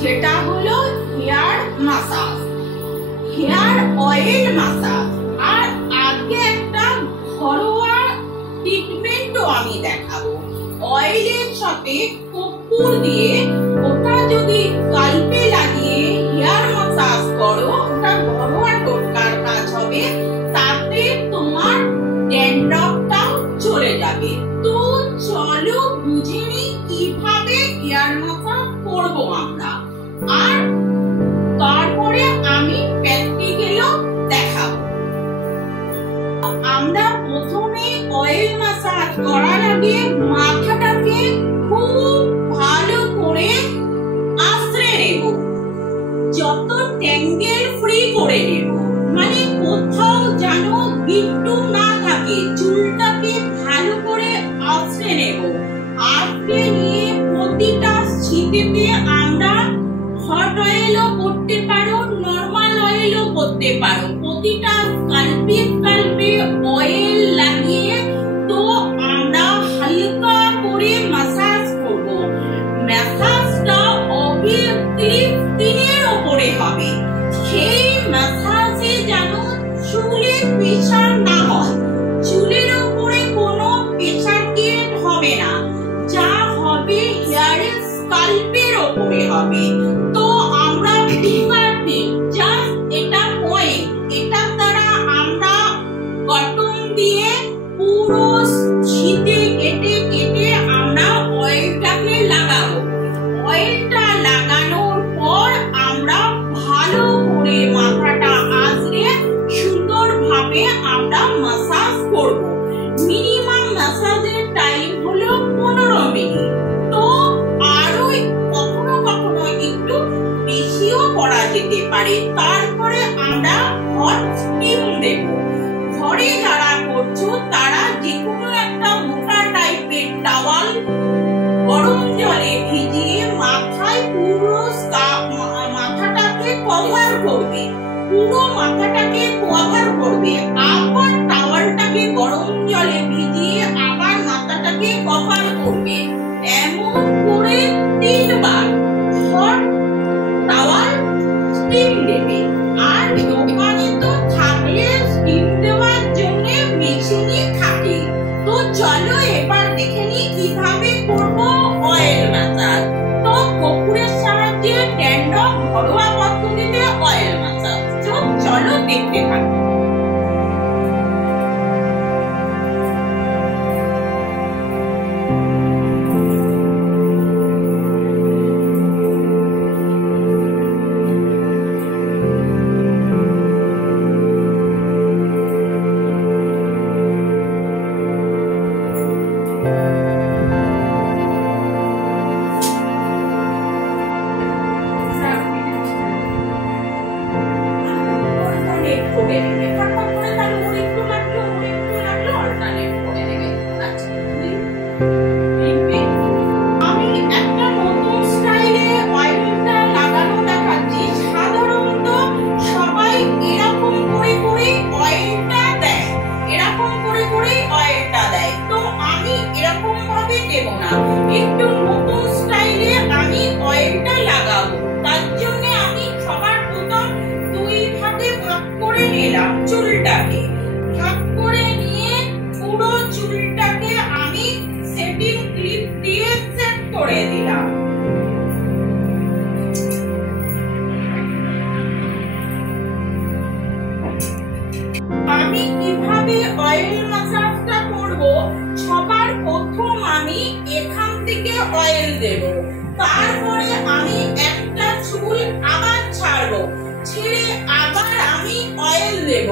সেটা হলো hair massage, hair oil massage. আর আগে একটা ঘরোয়া ট্রিটমেন্টও আমি দেখাবো। অয়েলের সাথে কর্পূর দিয়ে ওটা যদি স্কাল্পে লাগিয়ে হেয়ার মাসাজ করো, ওটা ঘরোয়া টোটকার কাজ হবে, তাতে তোমার ড্যান্ড্রফটাও চলে যাবে। তো চলো বুঝে নিই কিভাবে হেয়ার মাসাজ করবো আমরা, আর তারপরে আমি প্র্যাকটিক্যালও দেখাবো। আমরা প্রথমে অয়েল মাসাজ করার আগে মাথাটাকে খুব ভালো করে আঁচড়ে নেব, যত ট্যাঙ্গেল ফ্রি করে নেব, মানে কোথাও যেন গিট্টু না থাকে। চুলটাকে ভালো করে আঁচড়ে নেব। আঁচড়ে নিয়ে প্রতিটা শীতেতে আমরা হট অয়েলও করতে পারো, নরমাল অয়েলও করতে পারো। প্রতিটা স্কাল্পে স্কাল্পে অয়েল লাগিয়ে তো আমরা হালকা করে মাসাজ করব। মাসাজটা অবভিয়াসলি স্কিনের উপরে হবে। সেই মাসাজে যেন চুলে প্রেসার না হয়, চুলের উপরে কোনো প্রেসার ক্রিয়েট হবে না, যা হবে হেয়ারের স্কাল্পের উপরে হবে। তো আমরা জাস্ট এটা পয়েন্ট, এটা দ্বারা আমরা কটন দিয়ে পুরো শীতে কেটে কেটে আমরা অয়েলটাকে লাগাবো। অয়েলটা লাগানোর পর আমরা ভালো করে মাথাটা আঁচড়ে সুন্দরভাবে আমরা মাসাজ করব। মিনিমাম মাসাজের টাইম হলো 15 মিনিট। তো আরো কখনো কখনো একটু বেশিও করা যেতে পারে। তারপরে আমরা হট স্টিম দেব। ঘরে যারা করছো তারা যে কোনো একটা মোটা টাইপের টাওয়াল গরম জলে ভিজিয়ে মাথায় পুরো মাথাটাকে কভার করবে, পুরো মাথাটাকে কভার করবে। আবার টাওয়ালটাকে গরম জলে ভিজিয়ে আবার মাথাটাকে কভার করবে। এমন করে 3 বার হট টাওয়াল স্টিম দেবে। আর দোকানে তো থাকলে স্টিম দেওয়ার জন্য মেশিনই থাকে। তো চলো এবার দেখে নিই কিভাবে করবো অয়েল মাসাজ। তো কর্পূরের সাহায্যে ড্যান্ড্রফ ঘরোয়া পদ্ধতিতে অয়েল মাসাজ। তো চলো দেখতে থাকো। একটু নতুন স্টাইলে আমি অয়েলটা লাগাবো। তার জন্য আমি সবার প্রথম 2 ভাগে ভাগ করে নিলাম চুলটাকে। ভাগ করে নিয়ে পুরো চুলটাকে আমি সেটিং ক্লিপ দিয়ে সেট করে দিলাম। আমি কিভাবে অয়েল মাসাজটা করব, সবার প্রথম আমি এখান থেকে অয়েল দেব। তারপরে আমি একটা চুল আবার ছাড়বো, ছেড়ে আবার আমি অয়েল দেব।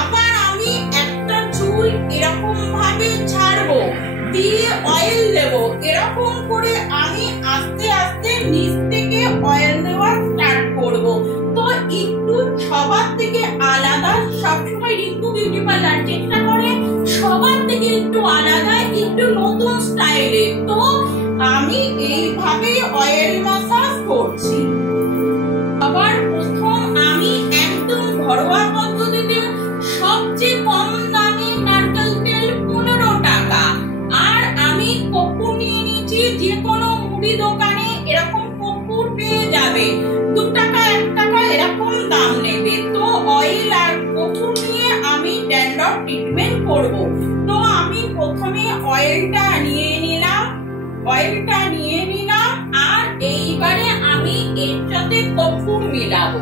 আবার আমি একটা চুল এরকম ভাবে ছাড়বো, দিয়ে অয়েল দেব। এরকম করে আমি আস্তে আস্তে নিচ থেকে অয়েল দেওয়া স্টার্ট করব। তো একটু সবার থেকে আলাদা, সবসময় রিঙ্কু বিউটি পার্লার চেষ্টা করে সবার থেকে একটু আলাদা, একটু নতুন স্টাইলে। তো আমি এইভাবে অয়েল মাসাজ করছি। আবার প্রথম আমি একদম ঘরোয়া পদ্ধতিতে সবচেয়ে কম দামে নারকেল তেল 15 টাকা, আর আমি কর্পূর নিয়ে নিয়েছি। যে কোনো মুদি দোকানে ট্রিটমেন্ট করব। তো আমি প্রথমে অয়েলটা নিয়ে নিলাম আর এইবারে আমি এর সাথে কর্পূর মিলাবো।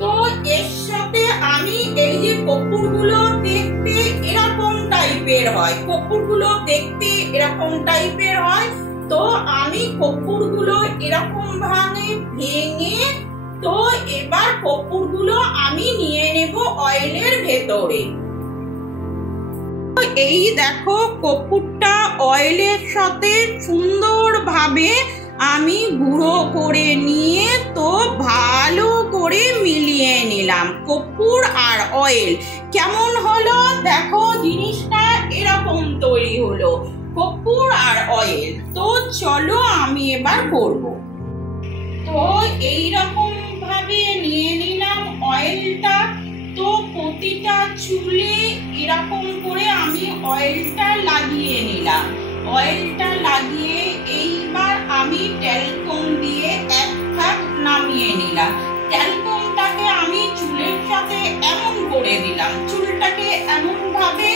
তো এর সাথে আমি এই যে কর্পূরগুলো দেখতে এরকম টাইপের হয়, তো আমি কর্পূরগুলো এরকম ভাবে ভেঙে, তো এবার কর্পূরগুলো আমি নিয়ে নেব অয়েলের ভেতরে। এই দেখো কর্পূরটা অয়েলের সাথে সুন্দরভাবে আমি গুঁড়ো করে নিয়ে তো ভালো করে মিলিয়ে নিলাম। কর্পূর আর অয়েল কেমন হলো দেখো, জিনিসটা এরকম তৈরি হলো, কর্পূর আর অয়েল। তো চলো আমি এবার করব। তো এইরকম ভাবে নিয়ে নিলাম অয়েলটা। তো প্রতিটা চুলে এরকম করে আমি অয়েলটা লাগিয়ে নিলাম। অয়েলটা লাগিয়ে এইবার আমি ট্যালকম দিয়ে এক ভাগ নামিয়ে নিলাম। ট্যালকমটাকে আমি চুলের সাথে এমন করে দিলাম, চুলটাকে এমন ভাবে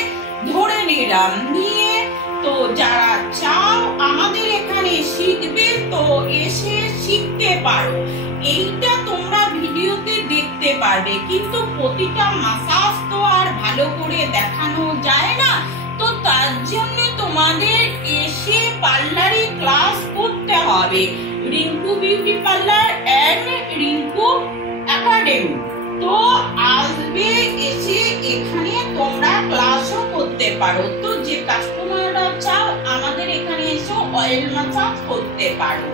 ধরে নিলাম, নিয়ে তো যারা চাও আমাদের এখানে শিখবে তো এসে শিখতে পারো। এইটা তোমরা ভিডিওতে দেখতে পারবে, কিন্তু প্রতিটা মাসাজ তো আর ভালো করে দেখানো যায় না। তো তার জন্য তোমাদের এসে পার্লারে ক্লাস করতে হবে, Rinku beauty parlour and Rinku academy. তো আসবে, এসে এখানে তোমরা ক্লাসও করতে পারো। তো যে কাস্টমাররা চাও আমাদের এখানে এসে অয়েল মাসাজ করতে পারো।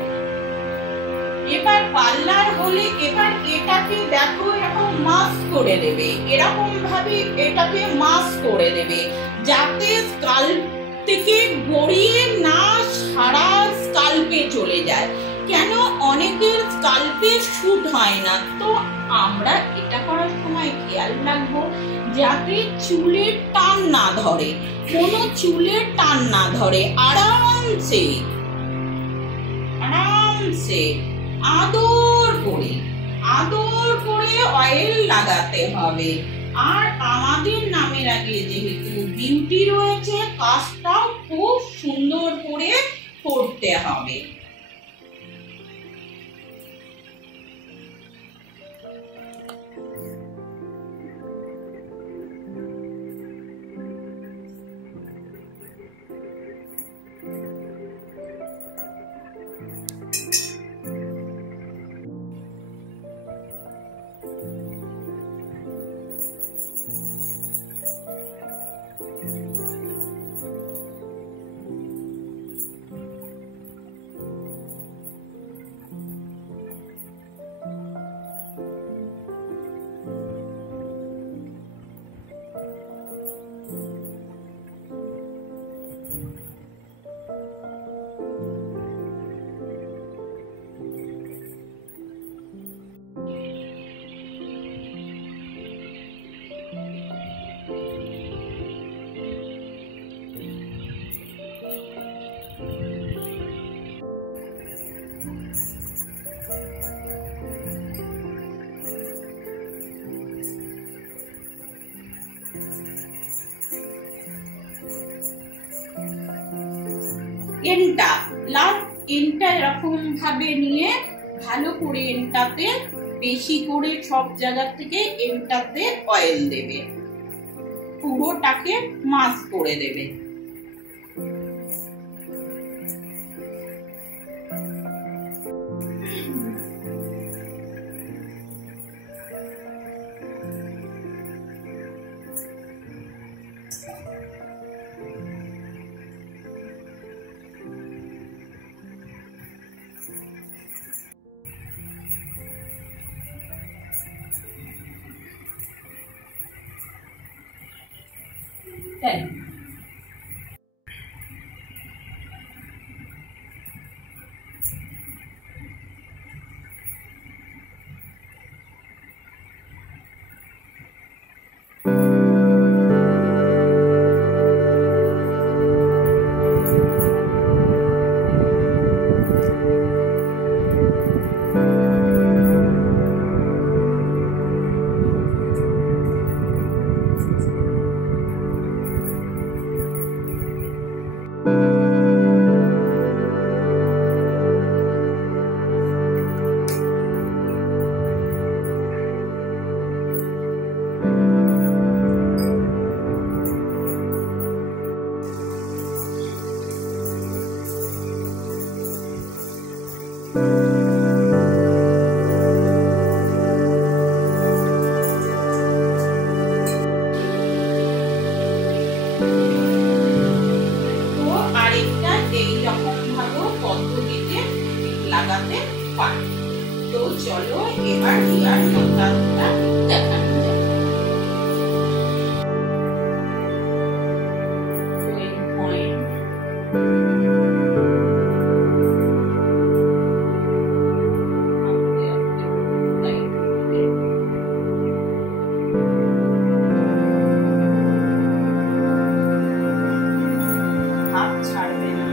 এবার পার্লার হলে এবার এটাকে দেখো এরকম মাস্ক করে দেবে, এরকম ভাবে এটাকে মাস্ক করে দেবে, যাতে স্কাল্প থেকে গড়িয়ে না সারা স্কাল্পে চলে যায়। কেন অনেকের স্কাল্পে শুট হয় না, তো আমরা এটা করার সময় খেয়াল রাখবো যাতে চুলের টান না ধরে, কোনো চুলের টান না ধরে। আরামসে আদর করে অয়েল লাগাতে হবে। আর আমাদের নামের আগে যেহেতু বিউটি রয়েছে, কাজটাও খুব সুন্দর করে করতে হবে। এনটা এরকম ভাবে নিয়ে ভালো করে এনটাতে বেশি করে সব জায়গা থেকে এনটাতে অয়েল দেবে, পুরোটাকে মাস্ক করে দেবে। তাই এবার হেয়ার মাসাজটা দেখানো যায়। হাত ছাড়বে না।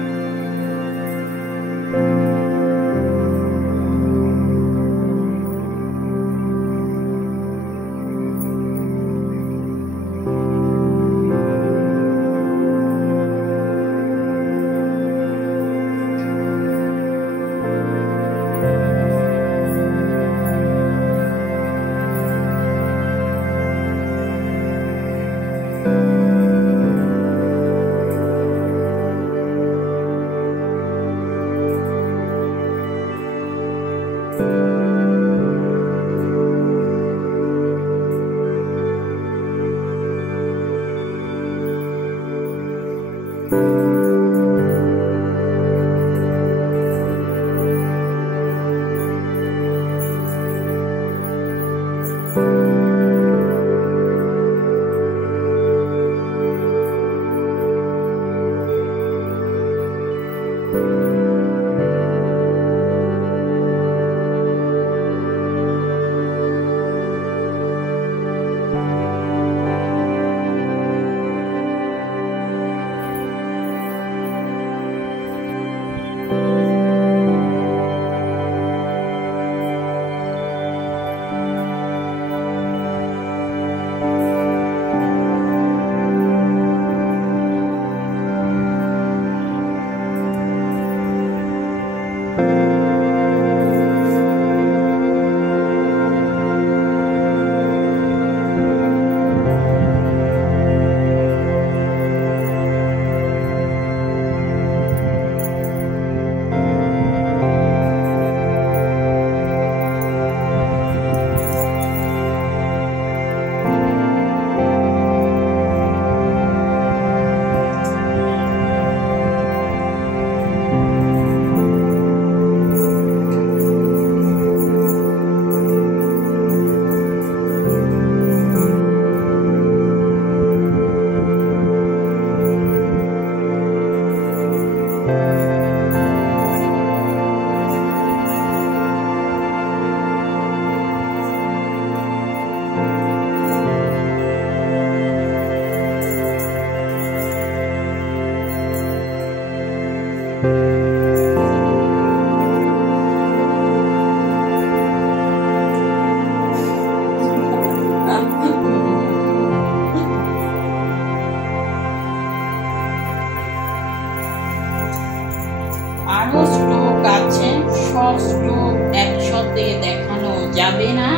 আরো স্ট্রোক আছে, সব স্ট্রোক একসাথে দেখানো যাবে না।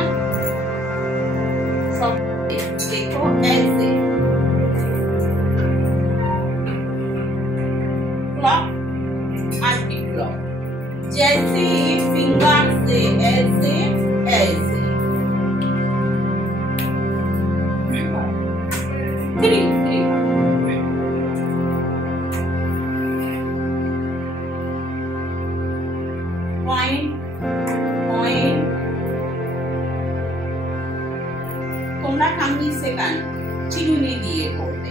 সব देखो ऐसे क्लॉक एंटी क्लॉक, जैसे फिंगर से ऐसे ऐसे 3 पॉइंट पॉइंट তোমরা কাঙ্গি সেকেন্ড চিরুনি দিয়ে করবে।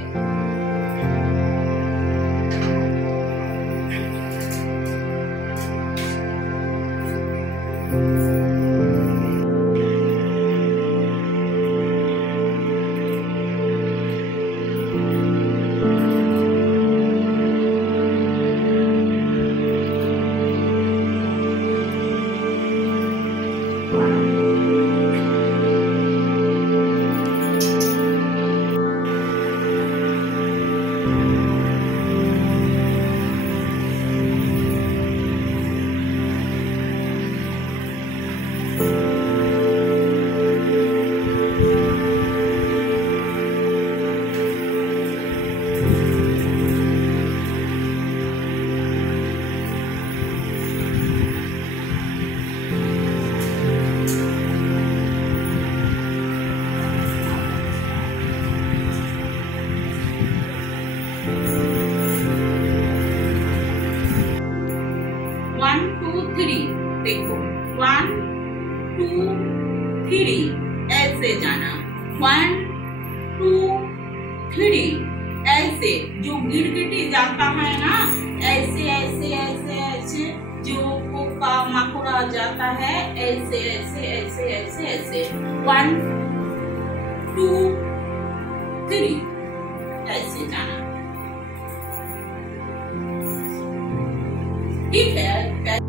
3 ऐसे जाना, 1 2 3 ऐसे। जो गिरगिटी जाता है ना ऐसे ऐसे ऐसे ऐसे, जो कोका मकोड़ा जाता है ऐसे ऐसे ऐसे ऐसे ऐसे, 1 2 3 ऐसे जाना। ठीक है,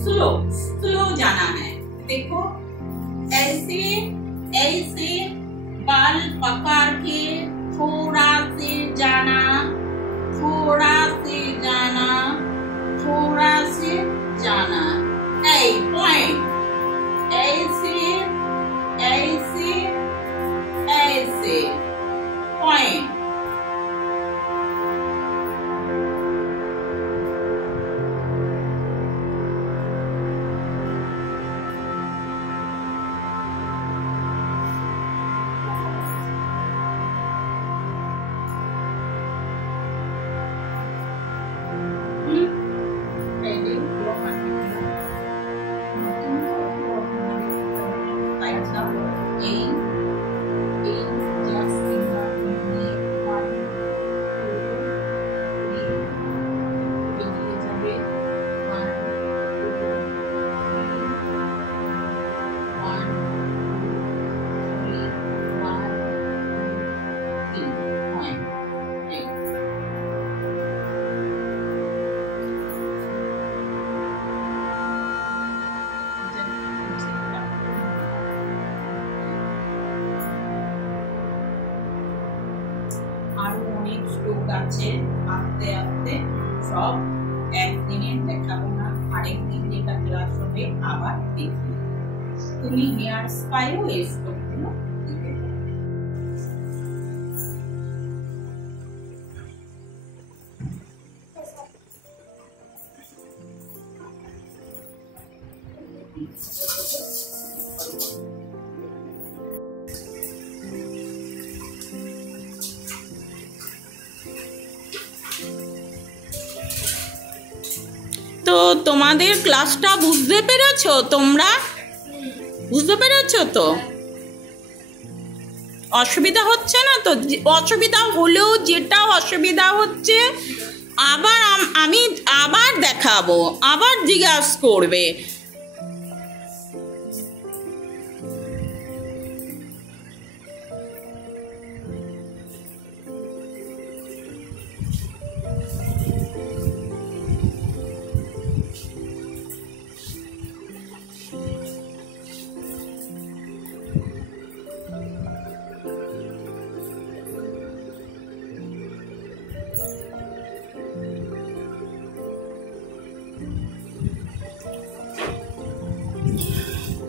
स्लो स्लो जाना है। देखो ऐसे ऐसे बाल पकड़ के थोड़ा से जाना, थोड़ा से जाना, थोड़ा से जाना। पॉइंट ऐसे ऐसे ऐसे पॉइंट। শ্লোক আছে, আস্তে আস্তে সব একদিনে দেখাবো না, আরেকদিন যেটা ক্লাস হবে আবার দেখি। তুমি হেয়ার স্পাইও এই শ্লোকগুলো দিতে পারো। তো তোমাদের ক্লাসটা বুঝতে পেরেছো? তোমরা বুঝতে পেরেছো তো? অসুবিধা হচ্ছে না তো? অসুবিধা হলেও যেটা অসুবিধা হচ্ছে আবার আমি আবার দেখাবো, আবার জিজ্ঞাসা করবে।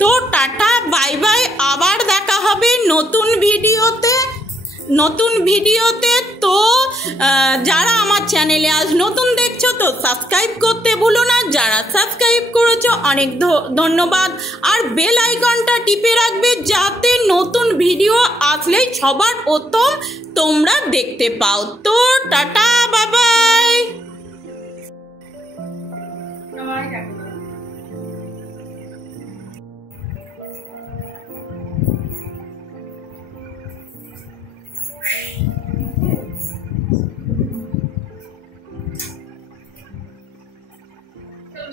তো টাটা বাই বাই, আবার দেখা হবে নতুন ভিডিওতে। তো যারা আমার চ্যানেলে আজ নতুন দেখছো তো সাবস্ক্রাইব করতে ভুলো না, যারা সাবস্ক্রাইব করেছো অনেক ধন্যবাদ। আর বেল আইকনটা টিপে রাখবে যাতে নতুন ভিডিও আসলেই সবার প্রথম তোমরা দেখতে পাও। তো টাটা বাই বাই।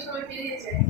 সবাই বেরিয়ে যায়।